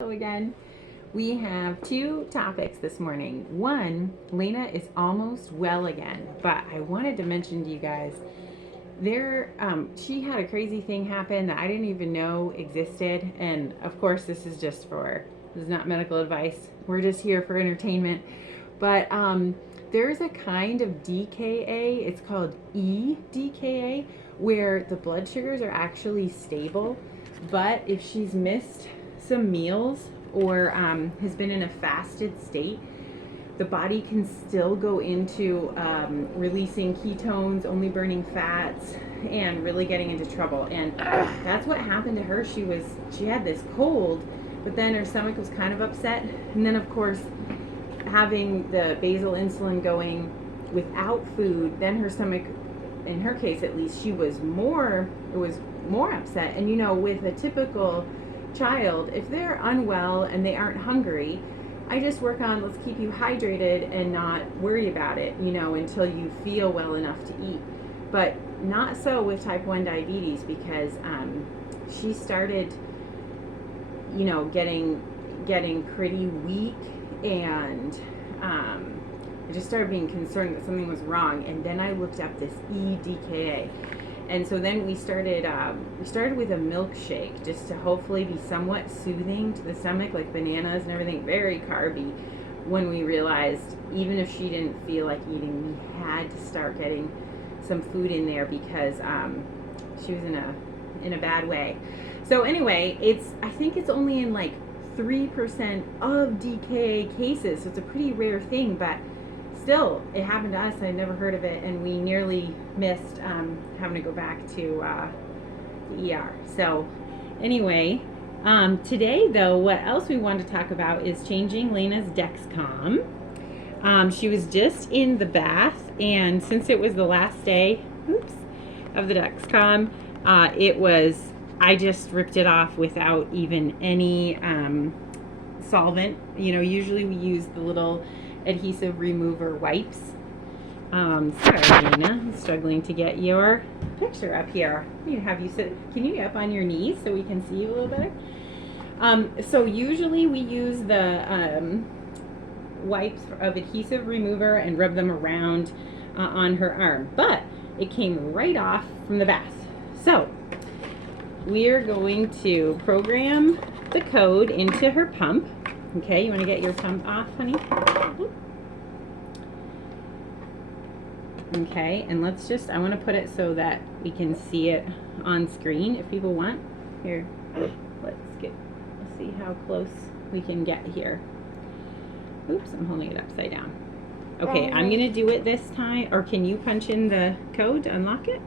Hello again. We have two topics this morning. One, Lena is almost well again, but I wanted to mention to you guys she had a crazy thing happen that I didn't even know existed, and of course this is not medical advice. We're just here for entertainment. But there's a kind of DKA, it's called EDKA, where the blood sugars are actually stable, but if she's missed some meals or has been in a fasted state, the body can still go into releasing ketones, only burning fats, and really getting into trouble. And that's what happened to her. She had this cold, but then her stomach was kind of upset. And then of course, having the basal insulin going without food, then her stomach, in her case at least, it was more upset. And you know, with a typical child, if they're unwell and they aren't hungry, I just work on, let's keep you hydrated and not worry about it, you know, until you feel well enough to eat. But not so with type 1 diabetes, because she started, you know, getting pretty weak, and I just started being concerned that something was wrong. And then I looked up this EDKA. And so then we started with a milkshake, just to hopefully be somewhat soothing to the stomach, like bananas and everything, very carby. When we realized, even if she didn't feel like eating, we had to start getting some food in there, because she was in a bad way. So anyway, I think it's only in like 3% of DKA cases, so it's a pretty rare thing, but still, it happened to us. I'd never heard of it, and we nearly missed having to go back to the ER. So anyway, today though, what else we wanted to talk about is changing Lena's Dexcom. She was just in the bath, and since it was the last day of the Dexcom, I just ripped it off without even any solvent. You know, usually we use the little adhesive remover wipes. Sorry, Lena, I'm struggling to get your picture up here. Can you get up on your knees so we can see you a little better? So usually we use the wipes of adhesive remover and rub them around on her arm, but it came right off from the bath. So we're going to program the code into her pump. Okay, you want to get your pump off, honey? Okay, and I want to put it so that we can see it on screen if people want. Here, let's see how close we can get here. Oops, I'm holding it upside down. Okay, I'm going to do it this time, or can you punch in the code to unlock it?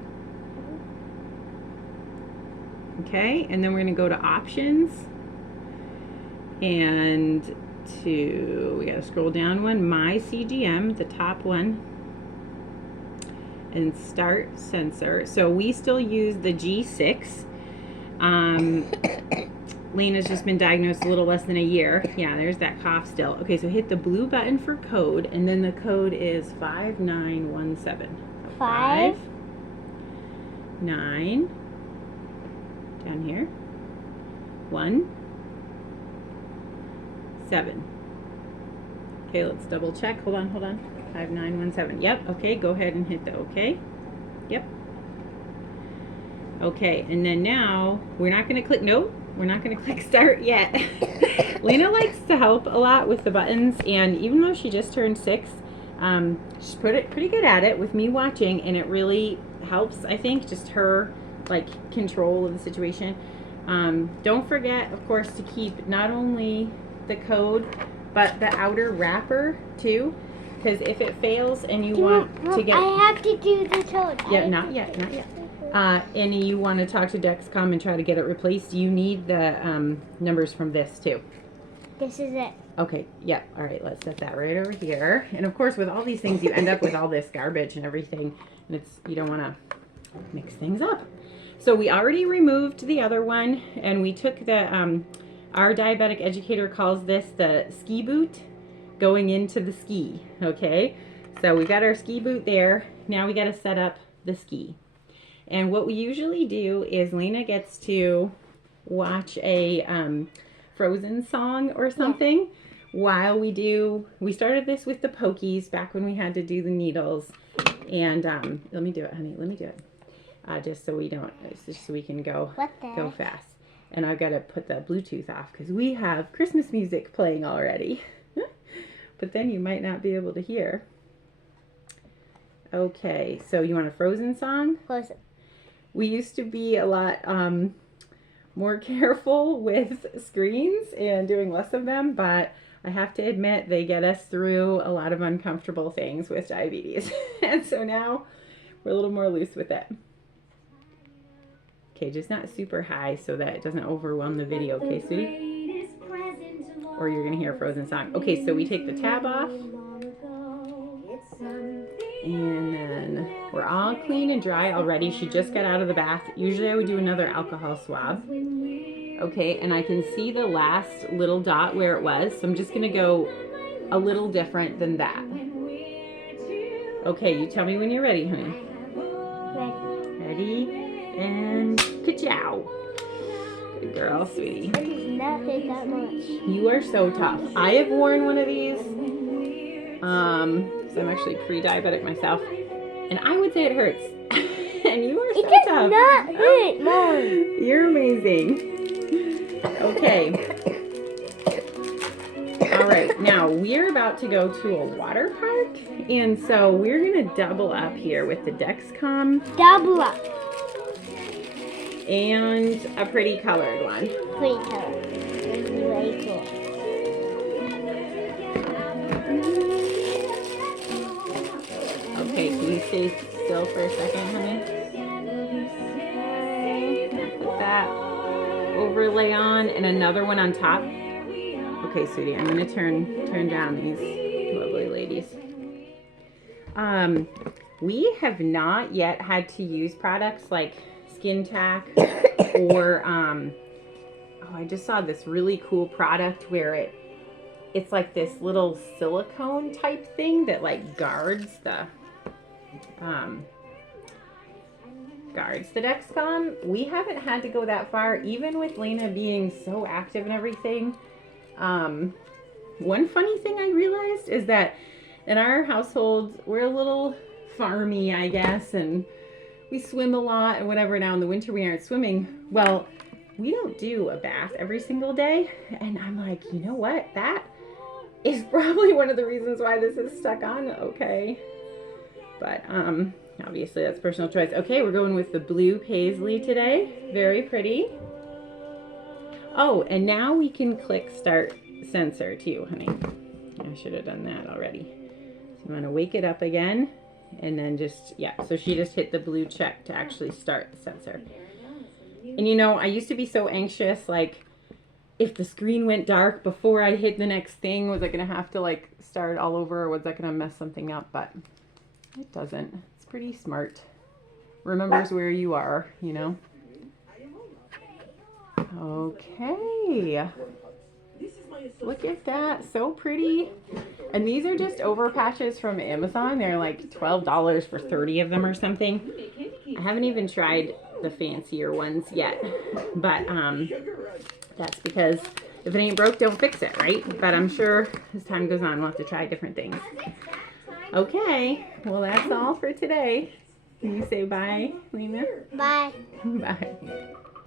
Okay, and then we're going to go to options, and we got to scroll down one, my CGM, the top one, and start sensor. So we still use the G6. Lena's just been diagnosed a little less than a year. Yeah, there's that cough still. Okay, so hit the blue button for code, and then the code is 5917. 5 9 down here 1 7. Okay, let's double check. Hold on. 5917. Yep. Okay, go ahead and hit the OK. Yep. Okay, and then now we're not going to click. Nope, we're not going to click start yet. Lena likes to help a lot with the buttons, and even though she just turned 6, she's pretty good at it with me watching, and it really helps. I think just her control of the situation. Don't forget, of course, to keep not only the code but the outer wrapper too, because if it fails and you want to get, I have to do the code. Yeah, not yet. And you want to talk to Dexcom and try to get it replaced, you need the numbers from this too. This is it. Okay, yep. All right, let's set that right over here. And of course, with all these things, you end up with all this garbage and everything, and you don't want to mix things up. So we already removed the other one, and we took the our diabetic educator calls this the ski boot going into the ski. Okay, so we got our ski boot there. Now we got to set up the ski. And what we usually do is Lena gets to watch a Frozen song or something while we started this with the Pokies back when we had to do the needles. And let me do it, honey. Let me do it. Just so we can go fast. And I've got to put the Bluetooth off because we have Christmas music playing already. But then you might not be able to hear. Okay, so you want a Frozen song? Frozen. We used to be a lot more careful with screens and doing less of them, but I have to admit they get us through a lot of uncomfortable things with diabetes. And so now we're a little more loose with it. Okay, just not super high so that it doesn't overwhelm the video, okay, sweetie? Or you're gonna hear a Frozen song. Okay, so we take the tab off. And then we're all clean and dry already. She just got out of the bath. Usually I would do another alcohol swab. Okay, and I can see the last little dot where it was. So I'm just gonna go a little different than that. Okay, you tell me when you're ready, honey. Ready? And ka-chow. Good girl, sweetie. It does not hurt that much. You are so tough. I have worn one of these. So I'm actually pre-diabetic myself. And I would say it hurts. And you are so tough. It does not hurt, Mom. You're amazing. Okay. All right, now we're about to go to a water park. And so we're gonna double up here with the Dexcom. Double up. And a pretty colored one. Pretty color. This is really cool. Okay, can you stay still for a second, honey? Put that overlay on and another one on top. Okay, sweetie, I'm gonna turn down these lovely ladies. We have not yet had to use products like Skin Tack or oh, I just saw this really cool product where it's like this little silicone type thing that like guards the Dexcom. We haven't had to go that far, even with Lena being so active and everything. One funny thing I realized is that in our household, we're a little farmy, I guess, and we swim a lot and whatever. Now in the winter we aren't swimming. Well, we don't do a bath every single day. And I'm like, you know what? That is probably one of the reasons why this is stuck on. Okay. But obviously that's personal choice. Okay, we're going with the blue paisley today. Very pretty. Oh, and now we can click start sensor too, honey. I should have done that already. So you want to wake it up again. And then just, yeah, so she just hit the blue check to actually start the sensor. And you know, I used to be so anxious, like, if the screen went dark before I hit the next thing, was I going to have to, like, start all over, or was that going to mess something up? But it doesn't. It's pretty smart. Remembers where you are, you know? Okay. Look at that, so pretty. And these are just over patches from Amazon. They're like $12 for 30 of them or something. I haven't even tried the fancier ones yet, but that's because if it ain't broke, don't fix it, right? But I'm sure as time goes on, we'll have to try different things. Okay, well that's all for today. Can you say bye, Lena? Bye. Bye.